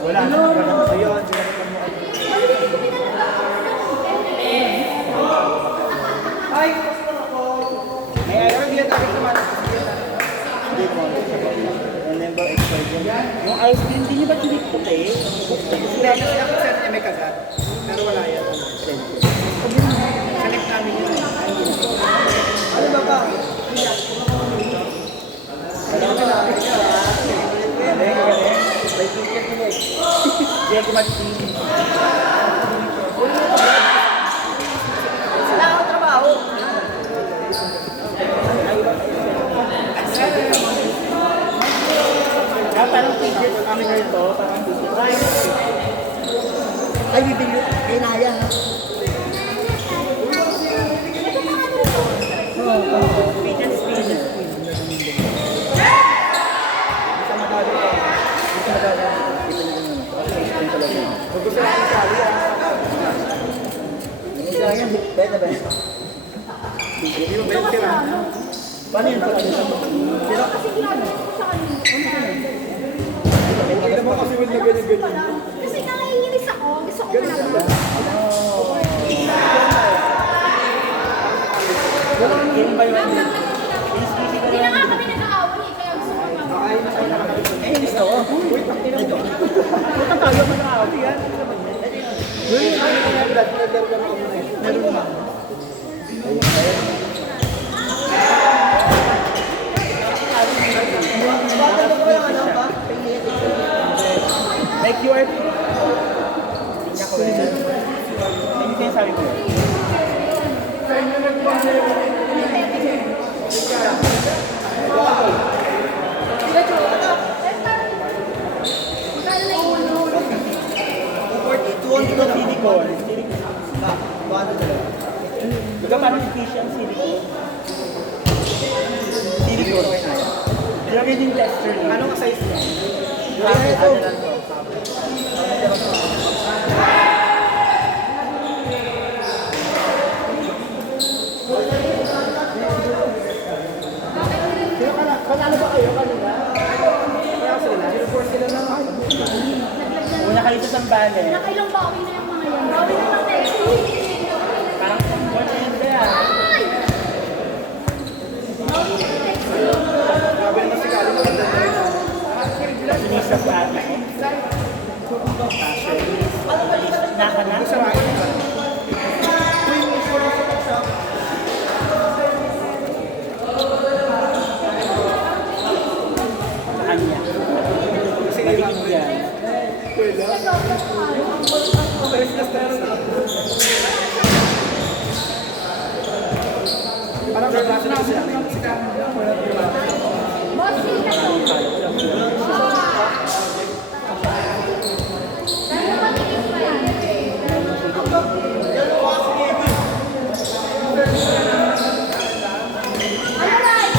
Wala na. Ayun. Ay, may ayaw din tayo naman. Hindi po. Never expired yan. Yung ice cream, hindi nyo ba tinikot eh? Hindi, kasi ako set niya may kagat. Pero wala yan. Select namin yun. Ano ba ba? May ticket nila eh. Hindi ako mag-ticket. Wala akong trabaho. Parang ticket kami ngayon to. Parang ticket. Ay, bibili. Ay, naya ha. Pigeon speed. Kung gusto natin sali, yan, beta ba? Hindi mo beta ka. Paano yun? Pero kasi ginagawa ko sa kanya. Tignan mo kasi wala ganyan-ganyan. Kasi nangihinis ako. Gusto ko na. Game ba yun? Hindi na nga kami nag-aaway eh. Kaya gusto ko na. Eh, gusto ko. Uy, pakita mo. Punta tayo pa na ako. Yan. Uy, ano yung blood pressure lang ako. Meron naman. May QR. Tingnan ko rin. Hindi kayo sabi ko. Ito parang efficient silicone. Silicone. Ilagay din tester. Anong size niya? Ito. Panalo ba kayo kanina? Kaya sila, report sila na. Una kayo sa Sambales. Nakailang bawi na yung mga yan. Bawi na lang tayo. Parang support na yun kaya. Grabe naman si Kali maganda na rin. Sinisa sa atin. Naka na? Kanya. Kasi nagiging yan. Parang naglaso na sila. Bossy na to. Dahil matinis pa yan. Ano, right?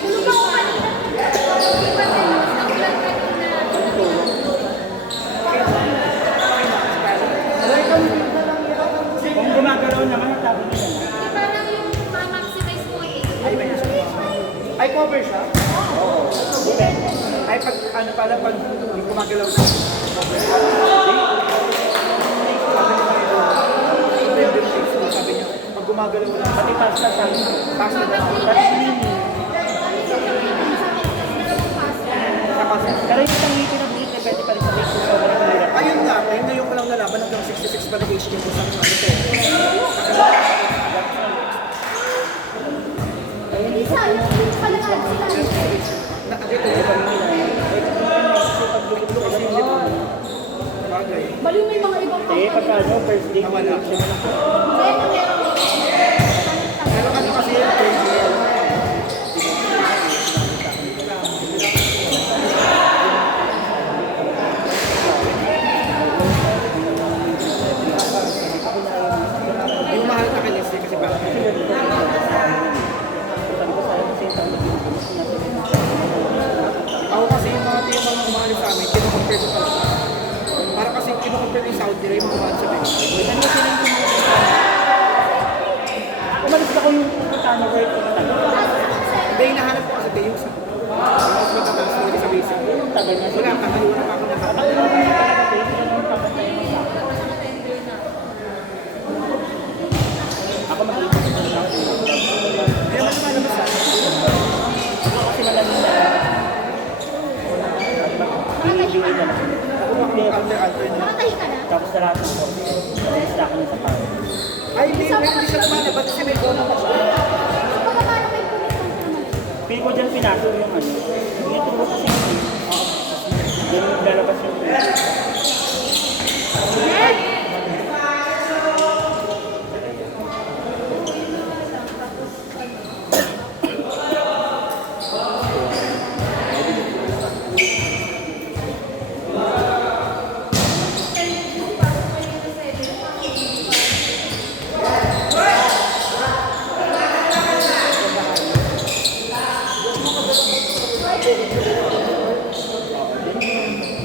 Tulog ako kanina. Hindi pa tayo. Nakulat kanina. Kung gumagalaw naman, tabi nila na. Di parang yung ma-maximize mo eh. Ay, cover siya? Oo. Ay, pag ano pala, pag yung gumagalaw na. Sabi niya, pag gumagalaw na. Pati pasta sa pasta na. Pero yung isang ngipin na bulit na pwede pa rin sa face ko. Ayun nga, ngayon ko lang nalaman hanggang 66 pa nag-HQ ko sa ano to. Hindi sayang. Hindi pala nga sila. Nakagito yung pamilya. Baliw may mga ibang Eh, pagkano, first day, wala. Pero ano kasi yun, yung mahal na kanya Tira yung mga sa bench. Ano ba sila yung umalis ako yung pupuntahan ko ito. Hindi, hinahanap ko kasi tayo yung mas matataas mo sa basic. Yung tagal na Wala pa, wala pa ako nakataas. Tagal na talaga ito. Hindi naman papantay mo sa akin. Ako makikita ko na ako. Hindi naman naman sa akin. Kasi malamig na. Bibigay na lang. Ako alter na. Nakatahi ka na? Tapos na lahat ng po. Alis na ako sa power. Ay, hindi siya lumalabas kasi may zona pa siya. Baka paano may pumitan ka naman? Feel ko dyan pinasok yung ano. Yung turo kasi yung yung lalabas yung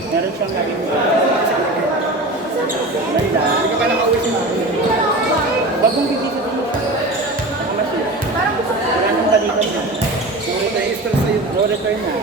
meron siyang naging banda. Hindi ka pa nakauwi si Mami. Wag mong bibigyan dito. Ako masira. Wala nang balikan na. Sorry tayo, stress sa'yo. No return na.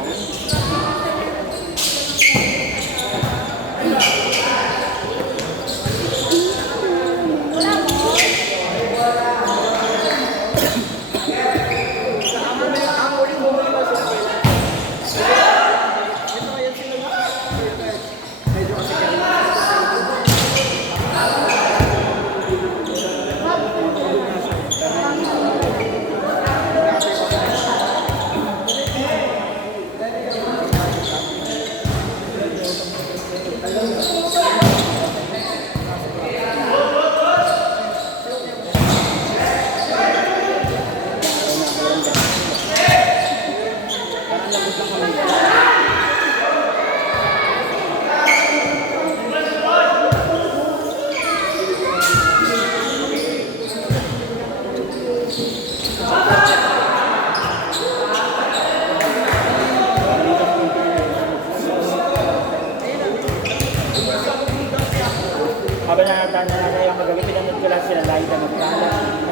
Habang nakatanda na kayo ang magabi, pinanood ko lang sila live na magkala.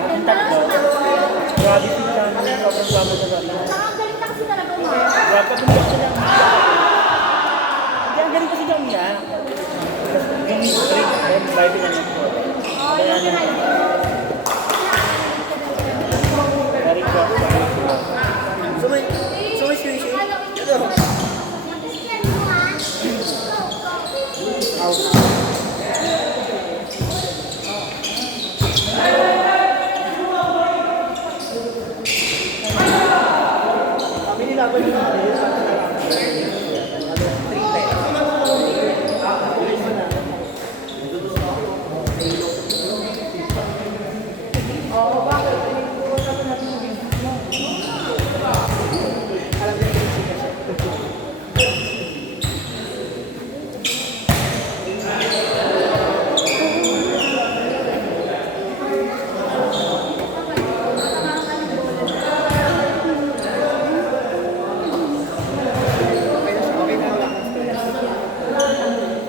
Ang tatlo, grabe sila, sobrang swamo na rin. Saka ang galing na kasi talaga mo. Grabe pa pinag sila. Hindi, ang galing kasi daw niya. Yung break, then live pinanood ko. Kaya na, very close. So may screenshot. Ito. Kami nilaban yung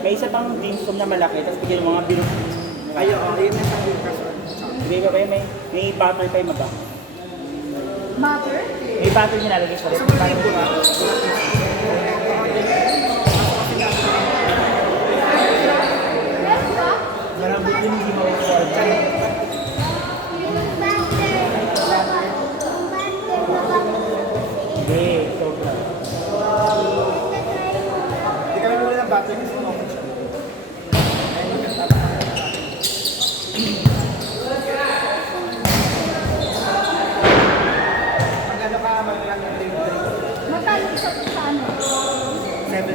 May isa pang dim sum na malaki, tapos bigyan yung mga bilog. Ayun, ayun na sa kaso. Bigay ka ba yun? May butter kayo magka. Mother? May butter nilalagay sa rin. Sa mga libo ha? Meron ba? Marami din hindi mawawala. Hindi, sobra. Hindi kami muli ng battery kasi moment siya. Ayun yung magkano ka mag-run ng delivery? Magkano isa sa ano? 7.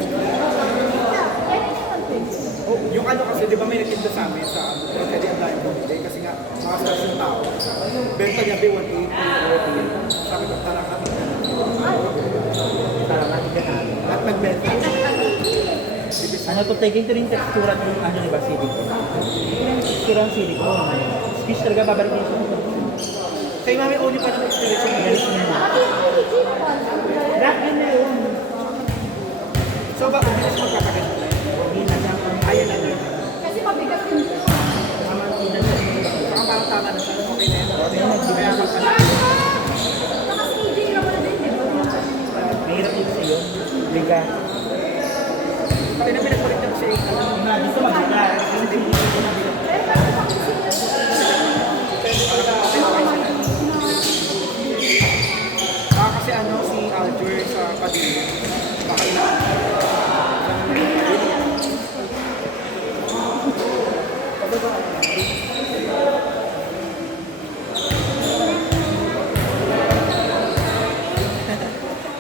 Oh, Yung ano kasi, di ba may nagtinda sa amin sa ano, pwede ang dahil bumili kasi nga mga stars yung tao. Benta niya, 180, 40. Sabi ko, tara ka. Tara, natin ka na. At nagbenta. Ano to, taking ito rin yung tekstura ng ano, di ba, silicone. Tekstura ng silicone. Speech talaga, babalik niya siya. Kay mami, only pa ng experience yung Galit niya na. Lahat yun na yun. So ba, kung hindi na siya magkakaganda? Hindi na siya. Ayan na yun. Kasi mabigat yun tama na siya. Okay na yun. Kaya ka pala. Naka-CJ naman na din, di ba? Mahirap dito sa iyo. Liga. Pati na pinagpalit niya siya yung Dito mag-liga. kasi ano si Alger sa Padilla. Baka na.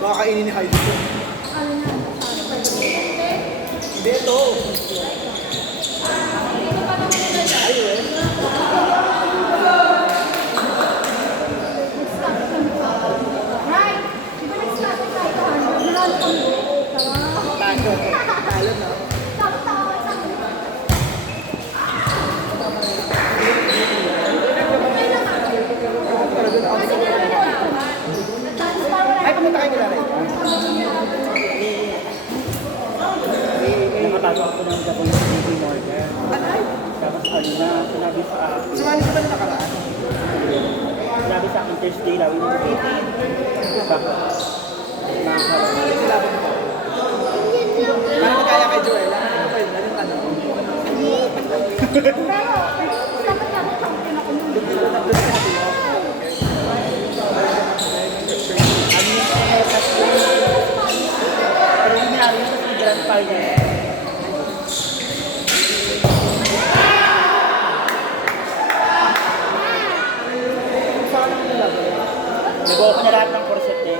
Baka kainin ni Heidi ko. Hindi ito. Right! Di ba nag-start tayo? Nanalo kami. Talo. Talo na. Tawa-tawa sa akin. Talaga na. Kasi nga naman natawa. Nagtatas-tawa Ay, pumunta kayo nila rin. Nakapasok ako ng Japon sa JP Morgan. Anay? Tapos ano na, sinabi sa akin. Sumali ka ba na nakaraan? Sinabi sa akin Thursday lang, yung 18. Bakit? Nakakaroon. Sila ba ito? Parang magkaya kay Joella. Ano ba yun? Anong ano? Pero, dapat namin champion ako nun. Ano yung tapos pero yung nangyari yung sa grand final. Nagawa ko na lahat ng corset eh.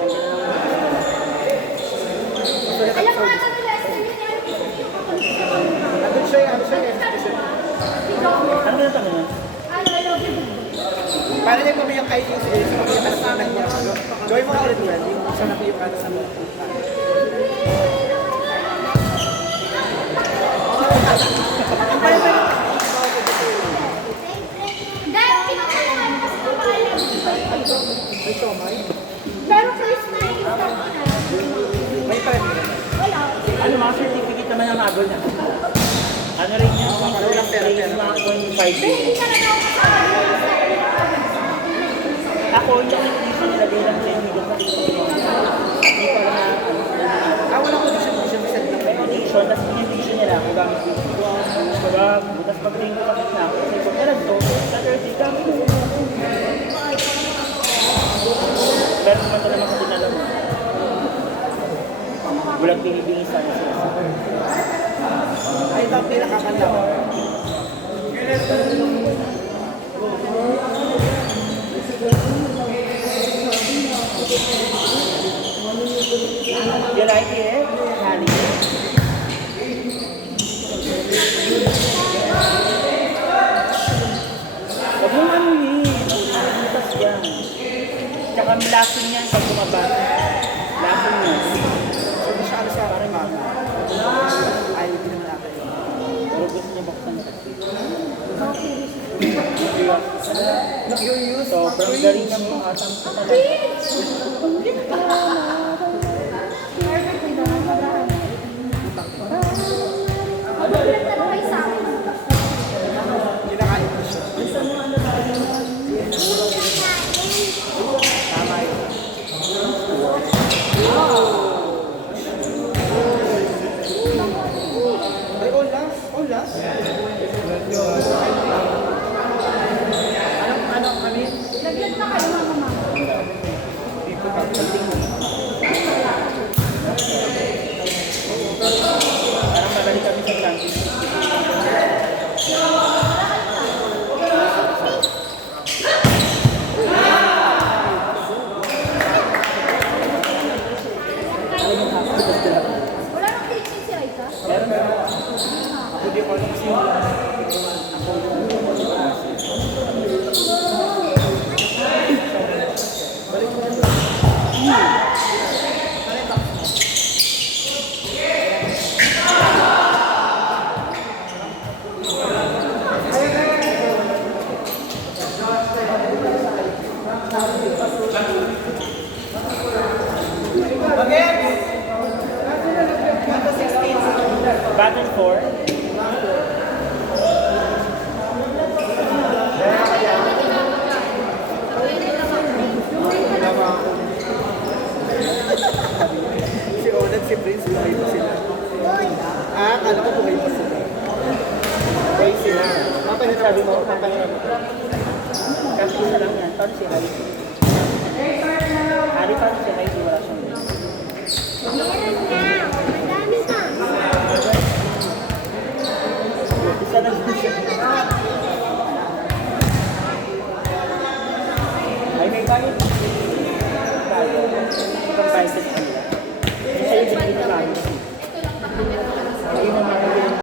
Alam mo nga kami last time yun, ano yung Andun siya yung ano siya yung exhibition. si Jomer. Ano na ito ngayon? Ano, I love you. Parang niya kami yung kay yung sige, sa mga kasama niya. Gawin mo nga ulit well, yung isa na yung ano sa mga. Dahil pinapalaman kasi ng pangalan. May siomay. Pero first time, start ko na. May premyo. Wala. Ano mga certificate naman ang nabol na? Ano rin yan? Walang pera. Mga 25 Hindi days. talaga ako kasama nila sa Ako yung hindi nilagay lang sa hindi ko hindi ko alam na Walang audition may set lang. may audition, tapos in-audition nila ako gamit dito. Tapos pag-tingin ko kapit na ako, kasi kung meron to, sa Thursday, gamit ko. Pero naman ito naman sa dinala mo. Walang binibingi sa akin sila. Ay, ito ang pinakakanta ko. You like it, honey? Huwag mong ano yun. Butas yan. Tsaka lason yan pag bumaba. Lason yan. So, di siya ano sa parang mama. Ay, hindi naman natin. Pero gusto niya buksan na kasi. Nag-use. Sobrang galing ng mga asang sa talaga. Perfect, di ba? Sobrang. Mabulat na naman sa akin. Kinakain ko siya. Tama yun. Ay, olas. Olas. Anong kami? Lagyan pa kayo mga mama. Parang magaling kami sa camping. Wala nang teaching si Aika. Meron na. Hindi ko alam siya. sabi mo, kasi isa lang yan. Paano si Rai? Hari, paano si Rai? Wala siyang list. Meron na. Madami pa. Isa lang siya. Ay, may bayad.